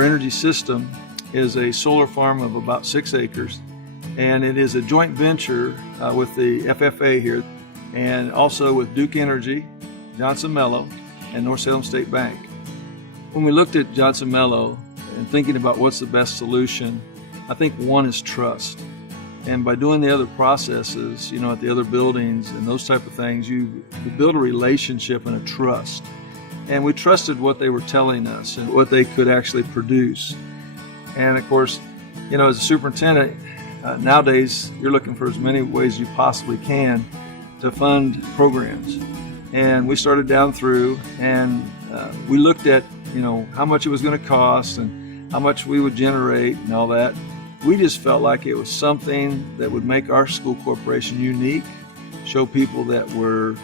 our energy system is a solar farm of about 6 acres, and it is a joint venture with the FFA here, and also with Duke Energy, Johnson-Melloh, and North Salem State Bank. When we looked at Johnson-Melloh and thinking about what's the best solution, I think one is trust. And by doing the other processes, at the other buildings and those type of things, you build a relationship and a trust. And we trusted what they were telling us and what they could actually produce. And of course, as a superintendent, nowadays you're looking for as many ways you possibly can to fund programs. And we started down through and we looked at, how much it was going to cost and how much we would generate and all that. We just felt like it was something that would make our school corporation unique, show people that we're,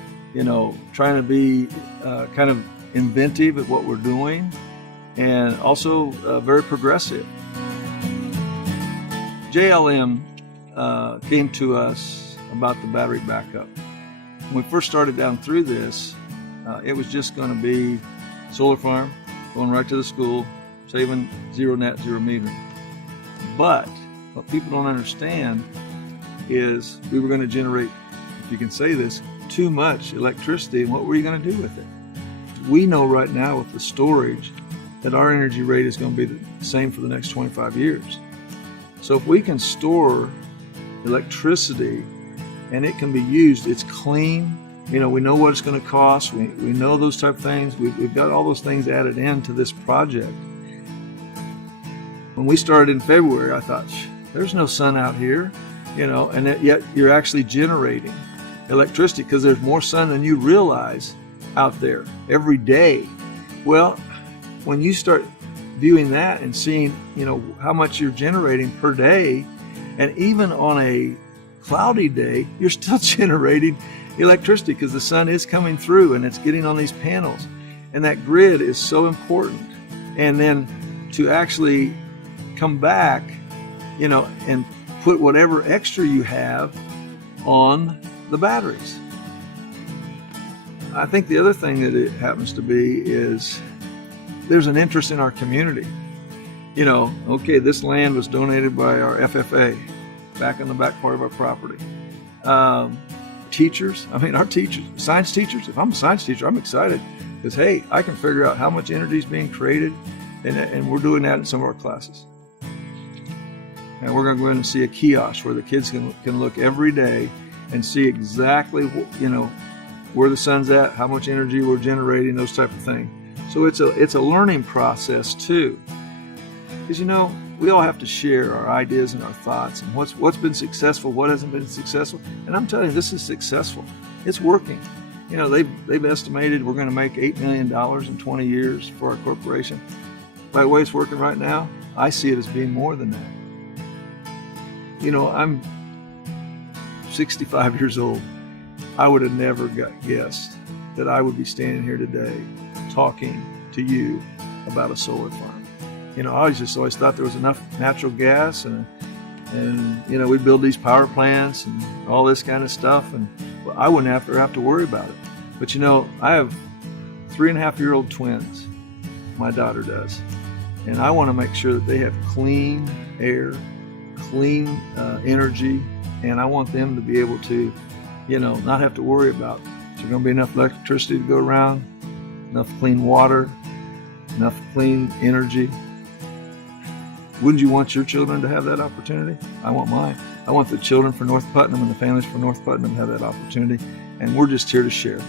trying to be kind of inventive at what we're doing, and also very progressive. JLM came to us about the battery backup. When we first started down through this, it was just going to be solar farm, going right to the school, saving zero net, zero metering. But what people don't understand is we were going to generate, if you can say this, too much electricity, and what were you going to do with it? We know right now with the storage that our energy rate is going to be the same for the next 25 years. So if we can store electricity and it can be used, it's clean, we know what it's going to cost, we know those type of things, we've got all those things added into this project. When we started in February, I thought, there's no sun out here, and yet you're actually generating electricity because there's more sun than you realize out there every day. Well, when you start viewing that and seeing, how much you're generating per day, and even on a cloudy day, you're still generating electricity because the sun is coming through and it's getting on these panels. And that grid is so important. And then to actually come back, and put whatever extra you have on the batteries. I think the other thing that it happens to be is there's an interest in our community. Okay, this land was donated by our FFA back on the back part of our property. Teachers, our teachers, science teachers, if I'm a science teacher, I'm excited because, hey, I can figure out how much energy is being created, and we're doing that in some of our classes. And we're going to go in and see a kiosk where the kids can look every day and see exactly where the sun's at, how much energy we're generating, those type of things. So it's a learning process too, because we all have to share our ideas and our thoughts and what's been successful, what hasn't been successful. And I'm telling you, this is successful. It's working. They've estimated we're going to make $8 million in 20 years for our corporation. By the way it's working right now, I see it as being more than that. I'm 65 years old. I would have never guessed that I would be standing here today talking to you about a solar farm. I always thought there was enough natural gas and we'd build these power plants and all this kind of stuff, and I wouldn't have to worry about it. But I have 3.5-year-old twins. My daughter does. And I want to make sure that they have clean air, clean energy, and I want them to be able to, not have to worry about, is there going to be enough electricity to go around, enough clean water, enough clean energy. Wouldn't you want your children to have that opportunity? I want mine. I want the children for North Putnam and the families for North Putnam to have that opportunity, and we're just here to share.